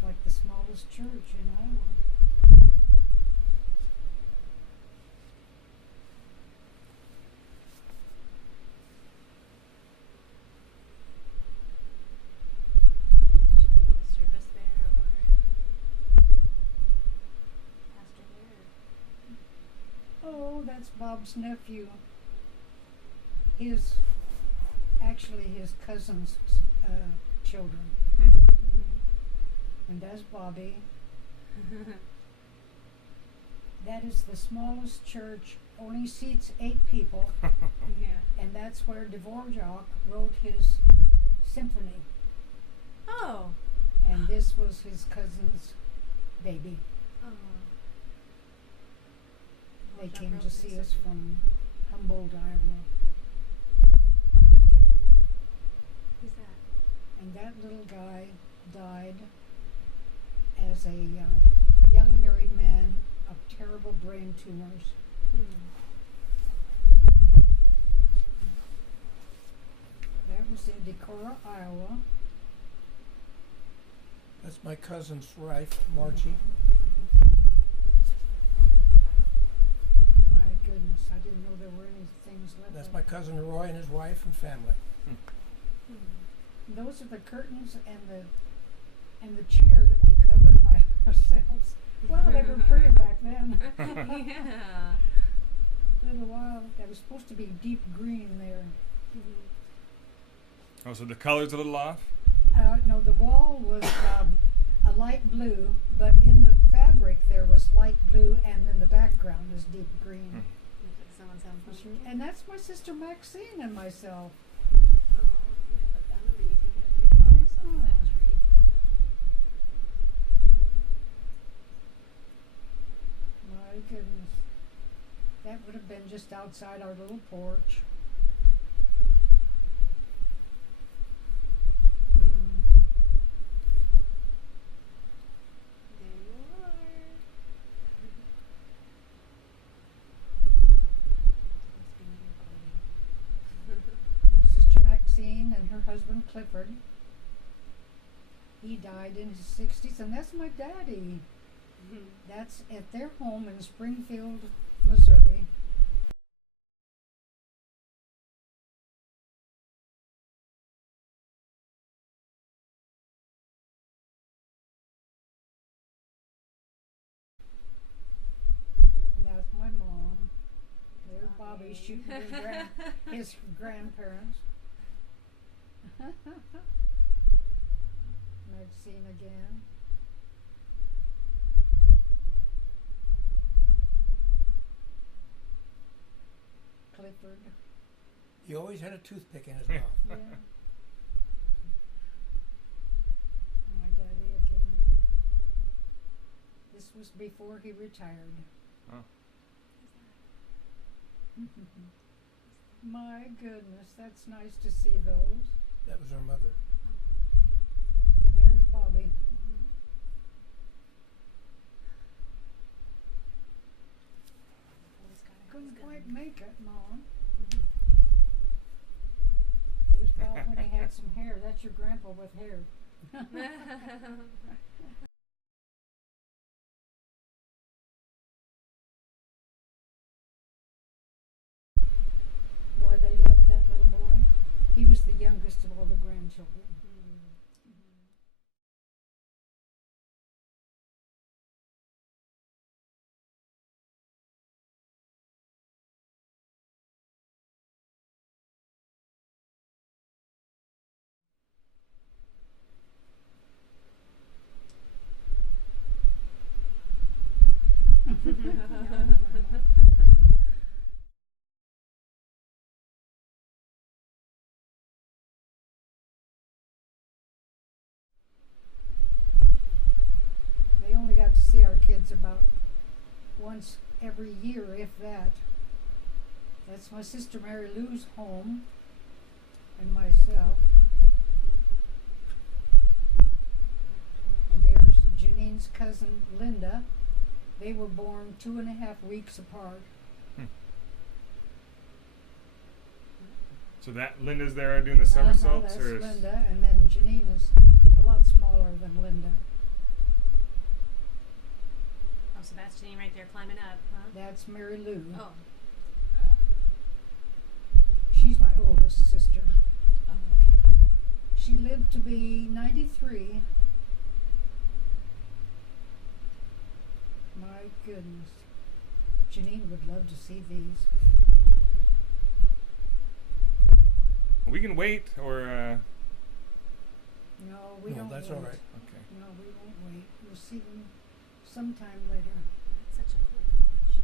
Looks like the smallest church in Iowa. Did you go to a service there or pastor there? Oh, that's Bob's nephew. Actually his cousin's children. And that's Bobby. That is the smallest church, only seats 8 people, Yeah. and that's where Dvorak wrote his symphony. Oh. And this was his cousin's baby. Oh. They Dvorak came wrote to his see us symphony. from Humboldt, Iowa. Who's that? And that little guy died as a young married man of terrible brain tumors. That was in Decorah, Iowa. That's my cousin's wife, Margie. My goodness, I didn't know there were any things left. That's of my it. cousin Roy and his wife and family. Those are the curtains and the chair that we covered by ourselves. Wow, they were pretty back then. Yeah. Little while. They were supposed to be deep green there. Oh, so the color's a little off? No, the wall was a light blue, but in the fabric there was light blue, and then the background is deep green. Looks like someone's having fun. And that's my sister Maxine and myself. Oh, yeah, but I remember you taking a picture of yourself on that tree. My goodness. That would have been just outside our little porch. There you are. My sister Maxine and her husband Clifford. He died in his 60s, and that's my daddy. That's at their home in Springfield, Missouri. And that's my mom. There's Bobby shooting his grandparents. Maxine again. Clifford. He always had a toothpick in his mouth. Yeah. My daddy again. This was before he retired. Oh. My goodness, that's nice to see those. That was her mother. There's Bobby. Couldn't quite make it, Mom. There's Bob when he had some hair. That's your grandpa with hair. Boy, they loved that little boy. He was the youngest of all the grandchildren. They only got to see our kids about once every year, if that. That's my sister Mary Lou's home, and myself. And there's Jenean's cousin Linda. They were born 2.5 weeks apart. So that Linda's there doing the somersaults? That's or Linda, and then Jenean is a lot smaller than Linda. so that's Jenean right there climbing up, huh? That's Mary Lou. Oh. She's my oldest sister. Oh, okay. She lived to be 93. My goodness. Jenean would love to see these. We can wait, or No, we No, don't that's wait. all right. okay. No, we won't wait. We'll see them sometime later. That's such a cool porch.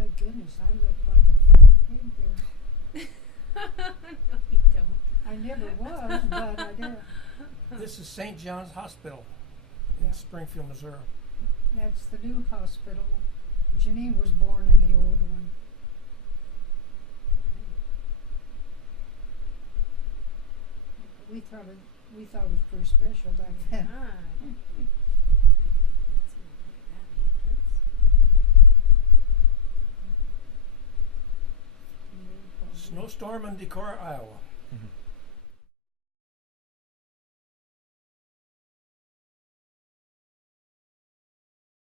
My goodness, I look like a fat pig there. No, you don't. I never was, but I did. This is St. John's Hospital in Yeah. Springfield, Missouri. That's the new hospital. Jenean was born in the old one. We thought it was pretty special back then. Ah. Let's see, look at that, the entrance. Snowstorm in Decorah, Iowa.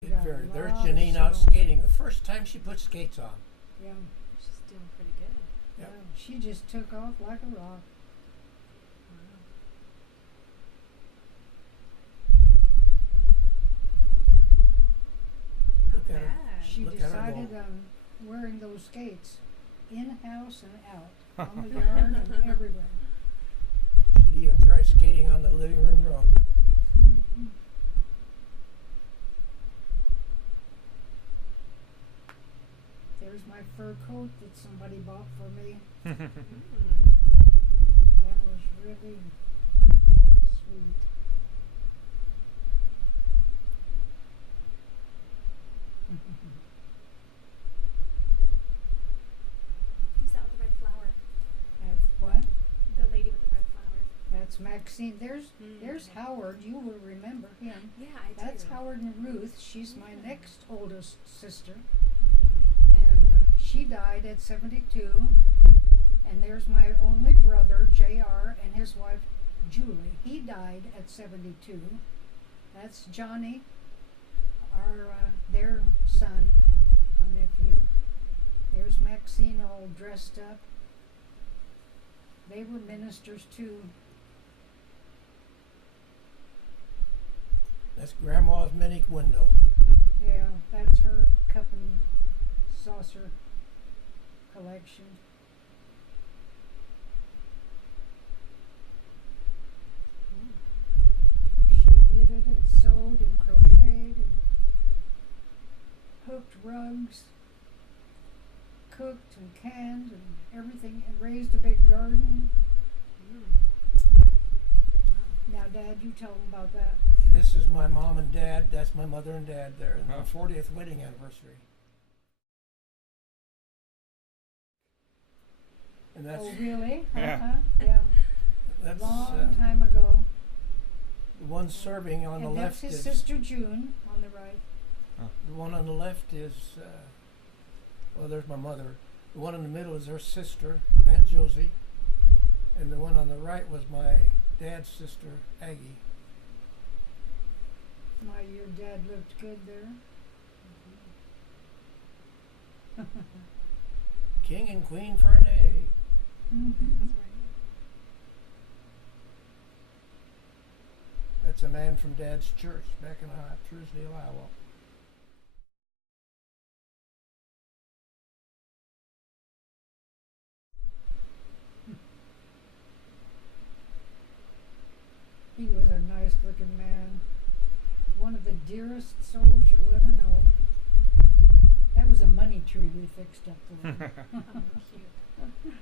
It Yeah, varied. There's lot of Jenean out snow. skating the first time she put skates on. Yeah, She's doing pretty good. Yep. yeah, she just took off like a rock. Wow. Look Not at her. bad. She Look at her decided go. on wearing those skates in-house and out, on the yard and everywhere. She'd even try skating on the living room rug. Mhm. There's my fur coat that somebody bought for me. Mm. That was really sweet. Who's that with the red flower? That's what? The lady with the red flower. That's Maxine. There's Okay. Howard. You will remember him. Yeah, I do. That's Howard and Ruth. She's my Yeah. next oldest sister. Mhm. And she died at 72. And there's my only brother, JR, and his wife, Julie. He died at 72. That's Johnny, their son, our nephew. There's Maxine all dressed up. They were ministers too. That's Grandma's Minnick window. Yeah, that's her cup and saucer collection. She knitted and sewed and crocheted and hooked rugs, cooked and canned and everything, and raised a big garden. Mm. Now, Dad, you tell them about that. This is my mom and dad. That's my mother and dad there, and Oh. their 40th wedding anniversary. And that's Oh, really? Yeah. Yeah. that's Long time ago. the one serving on the And left that's his is sister June on the right. the one on the left is well, there's my mother. The one in the middle is her sister, Aunt Josie, and the one on the right was my dad's sister, Aggie. Your dad looked good there. King and Queen for a day. Mm-hmm. That's right. That's a man from Dad's church back in Truesdale, Iowa. He was a nice looking man. One of the dearest souls you'll ever know. That was a money tree we fixed up for him. Oh, cute.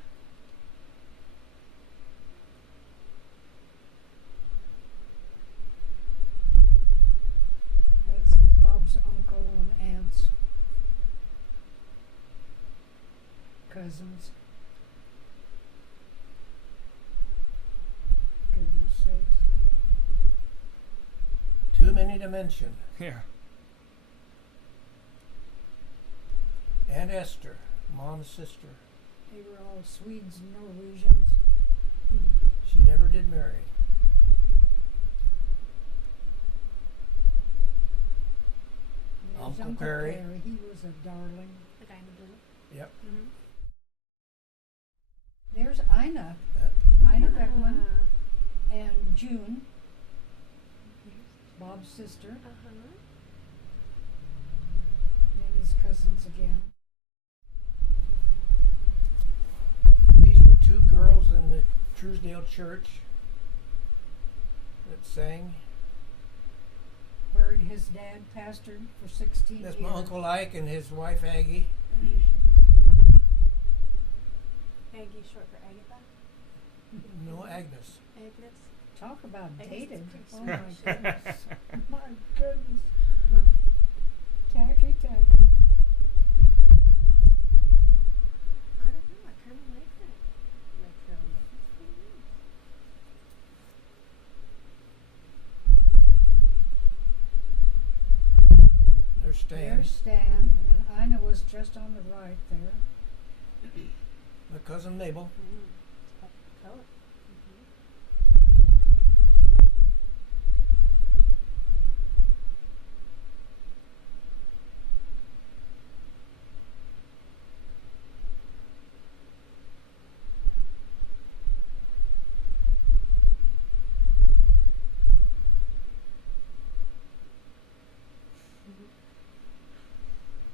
That's Bob's uncle and aunts. Cousins. Goodness sakes. Too many to mention. Yeah. Aunt Esther, Mom's sister. They were all Swedes and Norwegians. She never did marry. There's Uncle Perry. He was a darling. The guy in the blue. Yep. Mm-hmm. There's Ina. That, Ina Beckman and June, Bob's sister. Uh-huh. Then his cousins again. these were two girls in the Truesdale church that sang. Where his dad pastored for 16 That's years. my Uncle Ike and his wife Aggie. Aggie, short for Agatha. No, Agnes. Agnes. Talk about I guess dated. it's Oh pretty my smart. goodness. My goodness. Tacky, tacky. I don't know. I kind of like that. Retro look. It's pretty nice. There's Stan. There's Stan, and Ina was just on the right there. My cousin Mabel. It's pop color.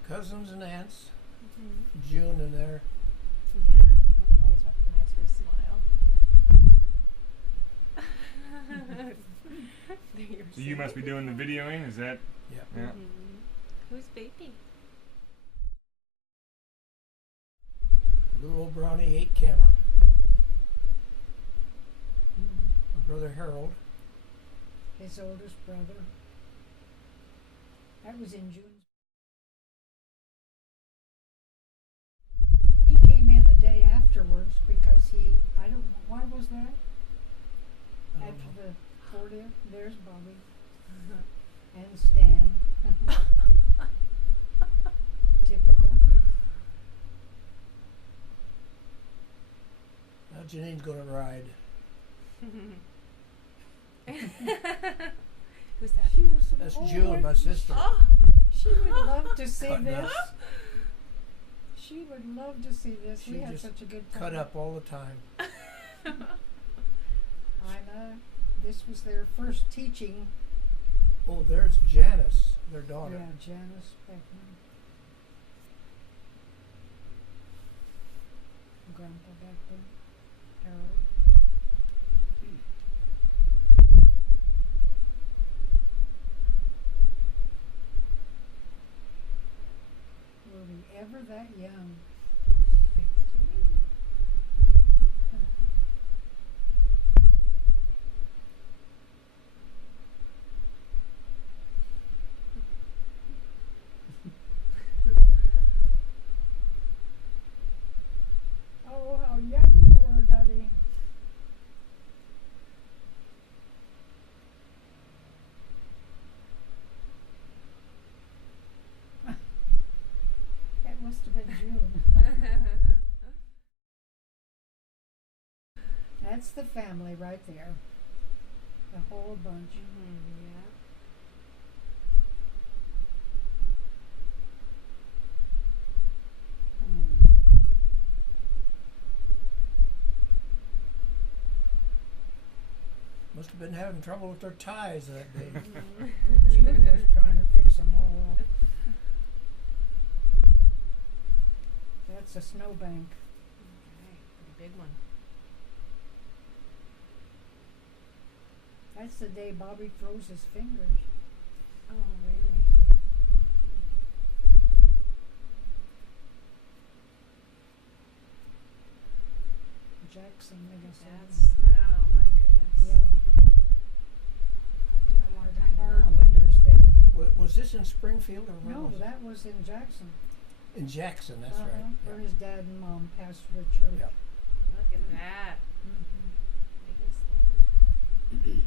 Cousins and aunts. Mm-hmm. June in there. Yeah, I would always recognize her smile. So you must be doing the videoing, is that? Yeah. Yeah. Mm-hmm. Who's baby? Little old Brownie 8 camera. My brother Harold. His oldest brother. That was in June. He came in the day afterwards because I don't know, why was that? I don't After know. the 40th, there's Bobby and Stan. Typical. Now Jenean's gonna ride. Who's that? She was That's oh June, my sister. Oh! She would love to see Cutting this. up. She would love to see this. She We had just such a good time. Cut up all the time. Ina, this was their first teaching. Oh, there's Janice, their daughter. Yeah, Janice Beckman. Grandpa Beckman. Harold. Were we ever that young? Thanks, Jenean. Oh, how young you were, Daddy. That must have been June. That's the family right there. The whole bunch. Yeah. Hmm. Must have been having trouble with their ties that day. June was trying to fix them all up. That's a snowbank. Okay, pretty big one. That's the day Bobby froze his fingers. Oh, really? Jackson, I guess. That's snow, my goodness. Yeah. Took a long time to Hard melt. winters there. Was this in Springfield or where No, was that was in Jackson. it? In Jackson, that's right. Where Yeah. his dad and mom pastored a church. Yeah. Look at that. Mhm. Making a stand.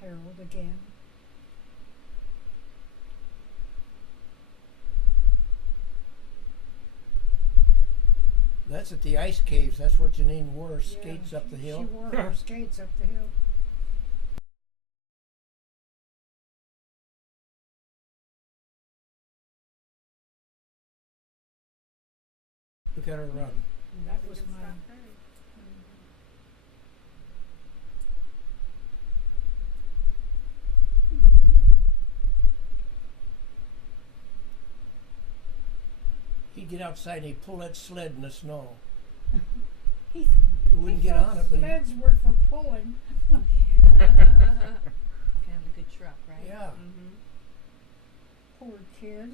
Harold again. That's at the ice caves. That's where Jenean wore her skates Yeah, up the she hill. wore her skates up the hill. Look at her run. That was Good my. stuff, right? He'd get outside and he'd pull that sled in the snow. He He wouldn't get thought on it, but he, sleds were for pulling. Kind of a good truck, right? yeah. Mm-hmm. Poor kid.